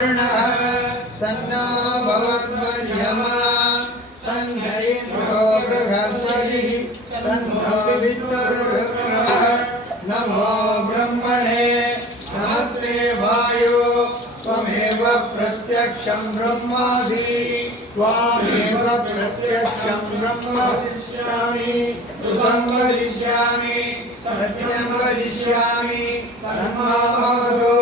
सन्नो भवद्वर्यमा सन्न इन्द्रो बृहस्पतिः सन्नो विद्युर्रुक्रमः नमो ब्रह्मणे नमस्ते वायो त्वमेव प्रत्यक्षं ब्रह्मासि त्वामेव प्रत्यक्षं ब्रह्म वदिष्यामि ऋतं वदिष्यामि सत्यं वदिष्यामि तन्मा भवतु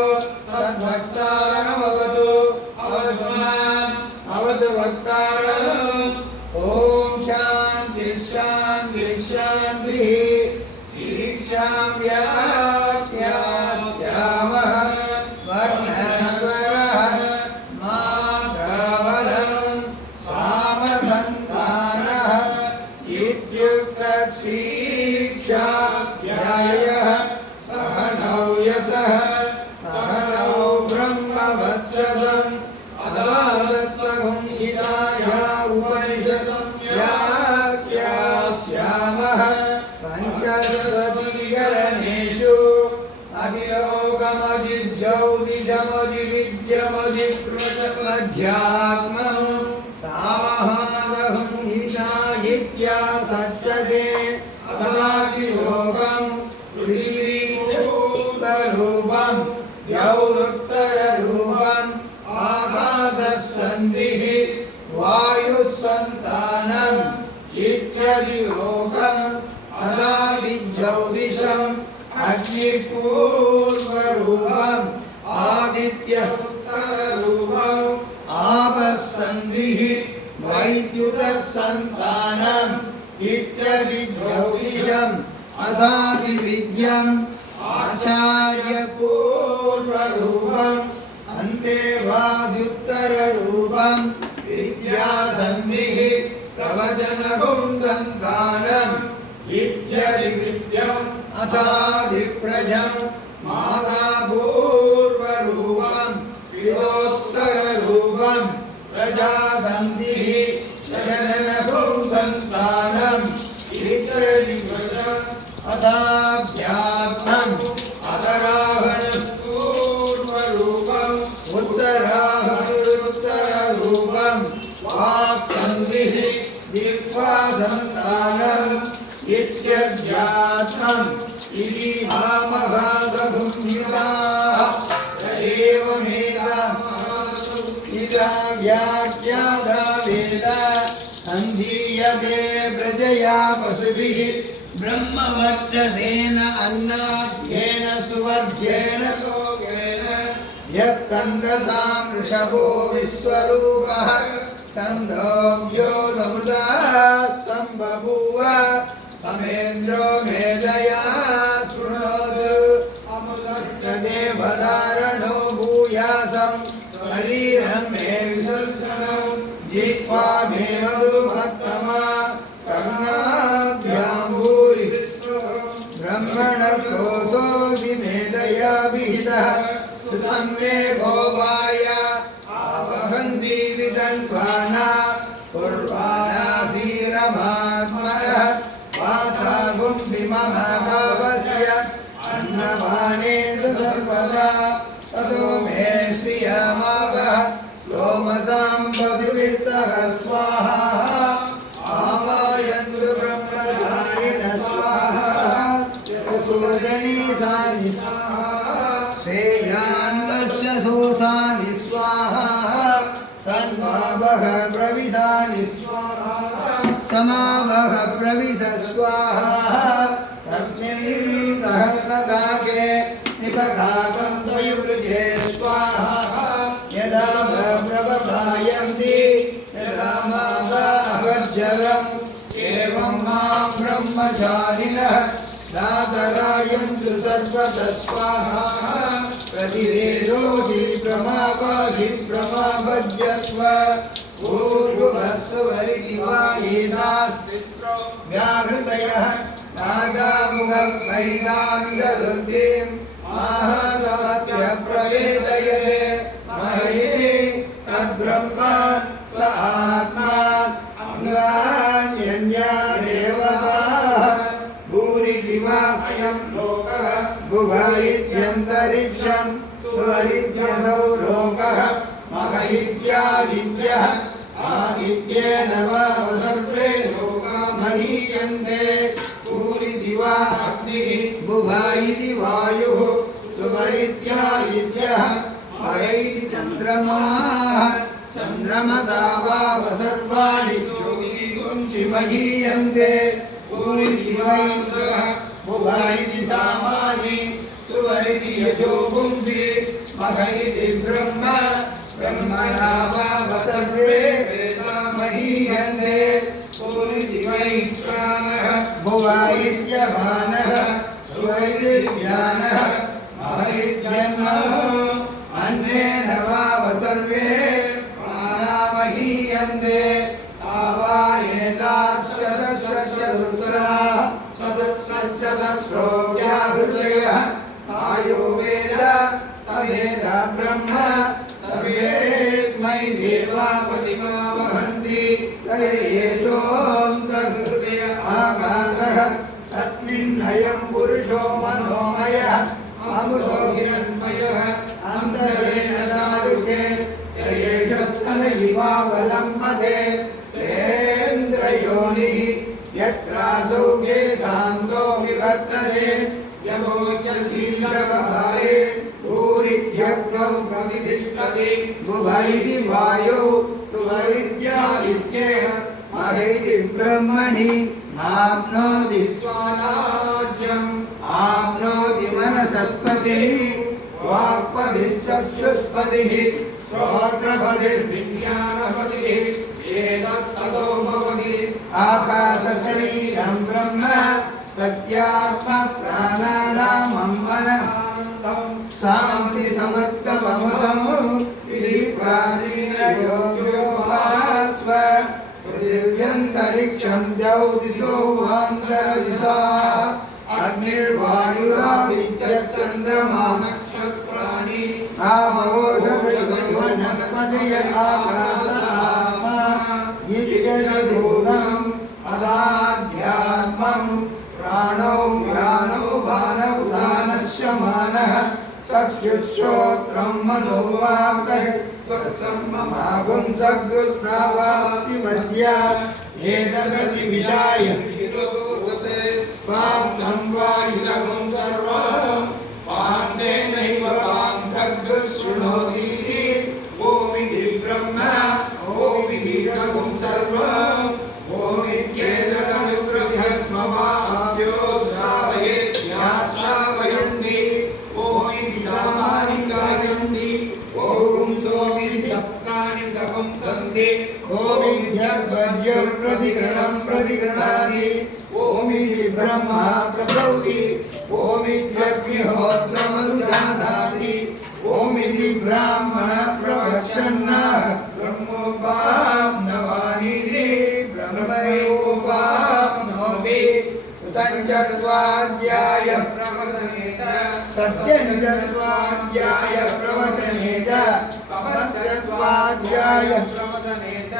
तद्भक्तारमवतु अवतु माम् अवतु भक्तारम् ॐ शान्ति शान्ति शान्तिः दीक्षां व्याख्यास्यामः वर्णेश्वरः मात्राबलं सामसन्तानः इत्युक्तदीक्षाध्यायः सहनौ यशः सहनौ ब्रह्मवत्सदम् अदादस्संहिताया उपनिषदं व्याख्यास्यामः पञ्चस्वतीकरणेषु अधिलोकमधिज्यौतिषमधिविद्यमधिप्रमध्यात्मं तामहादहुंहिता इत्यासच्यते तदापि लोकं पृथिवीरूपं द्यौरुत्तररूपम् आकाशस्सन्धिः वायुस्सन्तानम् इत्यदिलोकम् अदादिज्यौतिषम् अग्निपूर्वरूपम् आदित्यरूपम् आपस्सन्धिः वैद्युतसन्तानम् इत्यदिज्यौतिषम् अदादिविद्यम् आचार्यपूर्वरूपम् अन्ते वाद्युत्तररूपं विद्यासन्धिः प्रवचनगुं सन्तानम् इत्यदिविद्यम् अथादिप्रजं मातापूर्वरूपं विदोत्तररूपं प्रजासन्धिः जननगुं सन्तानम् इत्यदिव्रजम् अथाध्यात्मम् अतरागणम् उत्तराहणोत्तररूपं वाक्सन्धिः दिक्पासन्तानम् इत्यध्यात्मम् इति भामहादहुंहिताः एवमेवम् इदा व्याख्याता वेद अन्धीयते प्रजया पशुभिः ब्रह्मवर्चसेन अन्नाढ्येन सुवर्ग्येन यस्कन्दतां वृषभो विश्वरूपः छन्दोऽव्योदमृतात् सम्बभूव समेन्द्रो मेधया शृणोतु तदेवधारणो भूयासं शरीरं मे विसर्जनं जिह्वा मे मधुमत्तमा कर्णाभ्यां भूरि ब्रह्मणकोशोऽधि मेधया विहितः सुतं मे गोपाय आवहन्ति विदन्त्वाना कुर्वाणासीरमात्मनः वासा गुंसि मम गावस्य अन्नपानेषु सर्वदा ततो मे श्रियमावः लोमसां पशुभिः सह स्वाहा आवायन्तु ब्रह्मचारिणः स्वाहा यशोजनी सानि श्रेयान्वस्य सोसानि स्वाहा तन्मावः प्रविशानि स्वाहा समावः प्रविश स्वाहा तस्मिन् सहस्रदाके निपघातं द्वयुवृजे स्वाहा यदा प्रवसायन्ति यदा मासावर्जरम् एवं मां ब्रह्मचारिणः दातरायन्तु सर्वतः स्वाहा प्रतिवेदोऽधि प्रमावाहि प्रमाभज्यस्व ऊर्ध्वस्वरिति वा एतास्मित्रो व्याहृतयः नागामुगमैनाङ्गदुर्गीं माहासमस्य प्रवेदयते महिति तद्ब्रह्म स आत्मा अङ्गान्यन्या देवताः भूरिजिवा अयं लोकः भुव इत्यन्तरिक्षं सुवरिभ्यसौ लोकः इत्यादित्यः आदित्येन वाव सर्वे लोका महीयन्ते सूर्यदिवा अग्निः बुधा इति वायुः सुवरित्यादित्यः मर इति चन्द्रमाः चन्द्रमसा वाव सर्वाणि ज्योतिषुंसि महीयन्ते सूर्यदिवैन्द्रः बुधा इति सामानि सुवरिति यजो पुंसि मह इति ब्रह्म ब्रह्मणा वाव सर्वे वेदा महीयन्ते सूर्यदिवैन्द्राणः भुवा इत्यभानः सुवरितिर्ज्ञानः मह इत्यन्नः अन्नेन वाव सर्वे प्राणा महीयन्ते आवा एताश्चतस्रो व्याहृतयः आयो वेद सवेद ब्रह्म सर्वेऽस्मै देवा पतिमा वहन्ति तयेषोऽन्तर्हृदय आकाशः तस्मिन्नयं पुरुषो मनोमयः अमृतो हिरण्मयः अन्तरेण दारुके तयेषस्तन इवावलम्बते सेन्द्रयोनिः यत्रासौ केशान्तो विवर्तते यमोऽयशीलकभारे भूरित्यग्नौ प्रतिष्ठते बुधा इति वायौ सुवरित्यादित्ये मह इति ब्रह्मणि आप्नोति स्वाराज्यम् आप्नोति मनसस्पतिः वाक्पतिश्चक्षुष्पतिः श्रोत्रपतिर्विज्ञानपतिः एतत्ततो भवति आकाशशरीरं ब्रह्म सत्यात्मा प्राणानामं मनः शान्ति समर्थममृतम् इति प्राचीनयोग्योपास्व पृथिव्यन्तरिक्षं द्यौदिशो वान्तरदिशा अग्निर्वायुरादित्यश्चन्द्रमा नक्षत्राणि आवोषधयो वनस्पतय आकाशः इत्यनभूतम् अदाध्यात्मम् प्राणो व्यानो भानबुधानस्य मानः चक्षुश्रोत्रं मनो वाक्तर्मागुंसगुस्रावास्ति मध्या एतदति विषाय पार्थं वा इदगुं सर्वं पार्थेनैव पार्थग् शृणोतीति ओमिति ब्रह्म ओमिति इदगुं सर्वं ओमित्येतदनुग्रहस्मवाभ्यो श्रावयेत्याश्रावयन्ति ओमिति सामानि गायन्ति ओं सोमिति सप्तानि सपुंसन्ति ओमित्यर्वर्युर्प्रतिगृणं प्रतिगृह्णाति ओमिति ब्रह्मा प्रसौति ओमित्यग्निहोत्रमनुजानाति ओमिति ब्राह्मण प्रवक्षन्नः ब्रह्मोपाप्नवानिति ब्रह्मैवोपाप्नोति उतञ्च स्वाध्याय प्रवचने च सत्यञ्च स्वाध्याय प्रवचने च तमस्य स्वाध्याय प्रवचने च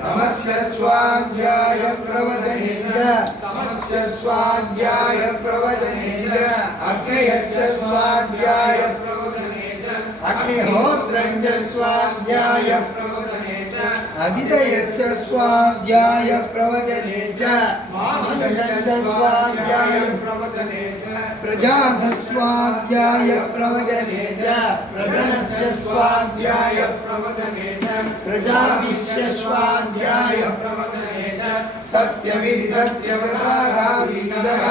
नमस्य स्वाध्याय प्रवचने च समस्य स्वाध्याय प्रवचने च अग्नयस्य स्वाध्याय प्रवचने च अग्निहोत्रञ्च स्वाध्याय प्रवचने च अदितयस्य स्वाध्याय प्रवचने च मानुषञ्च स्वाध्याय प्रवचने च प्रजास्य स्वाध्याय प्रवचने च प्रजनस्य स्वाध्याय प्रवचने च प्रजाविश्य स्वाध्याय प्रवचने च सत्यमिति सत्यवताराधीनः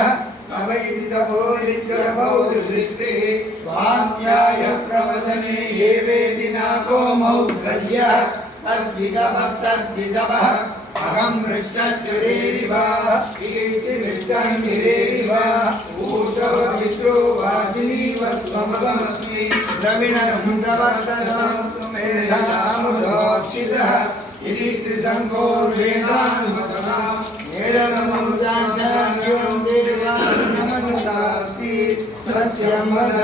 अवैदितभोजित्यभौरुसृष्टिः स्वाध्याय प्रवचने ये वेदि नाको मौद्गल्यः तर्जितमः अहं वृष्णश्वरेरिव इति वृष्णगिरेरिव ऊर्ध्व विद्रो वाजिनीव स्वमगमस्मि द्रविणं प्रवर्तनं मेधामृतोक्षितः इति त्रिसङ्गोर्वेदानुमतनां वेदनमोदाचार्यं देवानमनुदास्ति सत्यं वद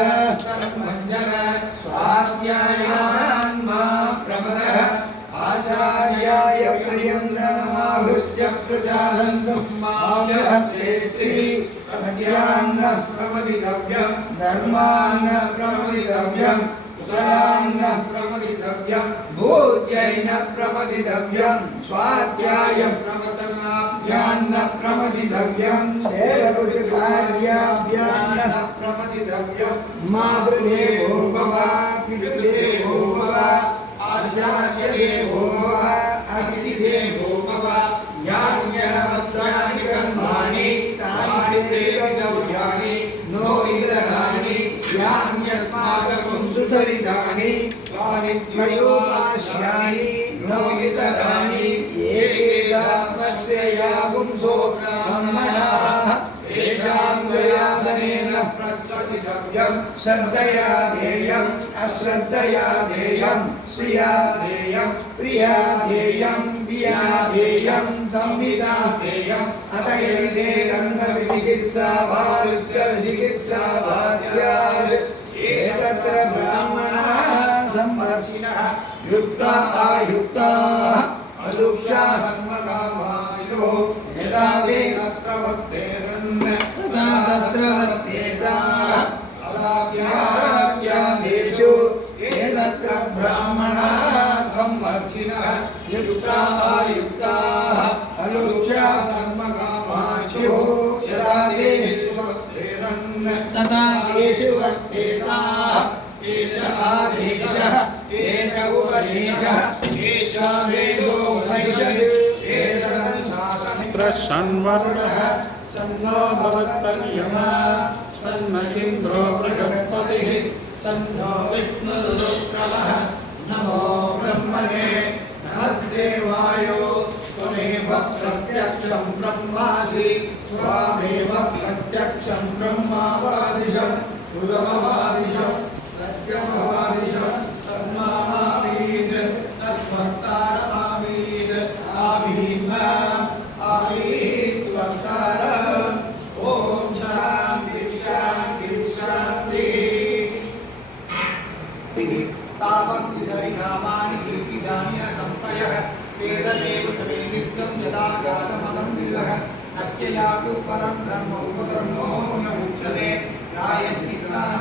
स्वाध्यायान्मा प्रमदः आचार्याय प्रियन्दनमाहुत्य प्रजानन्दं माव्यहस्तेति सत्यान्न प्रमदितव्यं धर्मान्न प्रमदितव्यं कुशलान्न प्रमदितव्यं भूत्यैन प्रमदितव्यं स्वाध्यायं प्रवचनाभ्यान्न प्रमदितव्यं देवकृतिकार्याभ्यान्न प्रमदितव्यं मातृदेवो भव पितृदेवो भव आचार्यदेवो भव अतिथिदेवो भव यान्यवत्सानि कर्माणि तानि सेवितव्यानि नो विग्रहाणि यान्यस्माकं सुचरितानि कयोपास्यानि नो वितराणि एकेदात्मश्रेया पुंसो ब्रह्मणाः येषां प्रयासनेन प्रचलितव्यं श्रद्धया ध्येयम् अश्रद्धया ध्येयं श्रिया ध्येयं प्रिया ध्येयं दिया ध्येयं संविदा ध्येयम् अत यदि कर्मविचिकित्सा वा चिकित्सा वा स्यात् एतत्र ब्राह्मणाः सम्मर्शिनः युक्ता आयुक्ताः अदुक्षा धर्मकामायो यदा ते तत्र वर्तेरन् तथा तत्र वर्तेताः अलाभ्याद्यादेषु एतत्र ब्राह्मणाः सम्मर्शिनः युक्ता आयुक्ताः अदुक्षा धर्मकामायो यदा ते वर्तेरन् तथा तेषु वर्तेताः एष आदेशः एष उपदेशः एषा वेदोपनिषद् षण्वर्णः सन्नो भवत्तर्यमा सन्न इन्द्रो बृहस्पतिः सन्नो विष्णुरुक्रमः नमो ब्रह्मणे नमस्ते वायो त्वमेव प्रत्यक्षं ब्रह्मासि त्वामेव प्रत्यक्षं ब्रह्मावादिशम् उदमवादिशम् सत्यमवादिशम् तन्मामीत् तद्भक्तारमामीत् आमीन्नाम् आमीत्वक्तारम् ॐ शान्ति शान्ति शान्तिः तावत् विदरिनामानि कीर्तिदानि न संशयः वेदमेव तवे नित्यं यदा जातमदं नत्ययातु परं धर्मो न उच्यते प्रायश्चित्ताः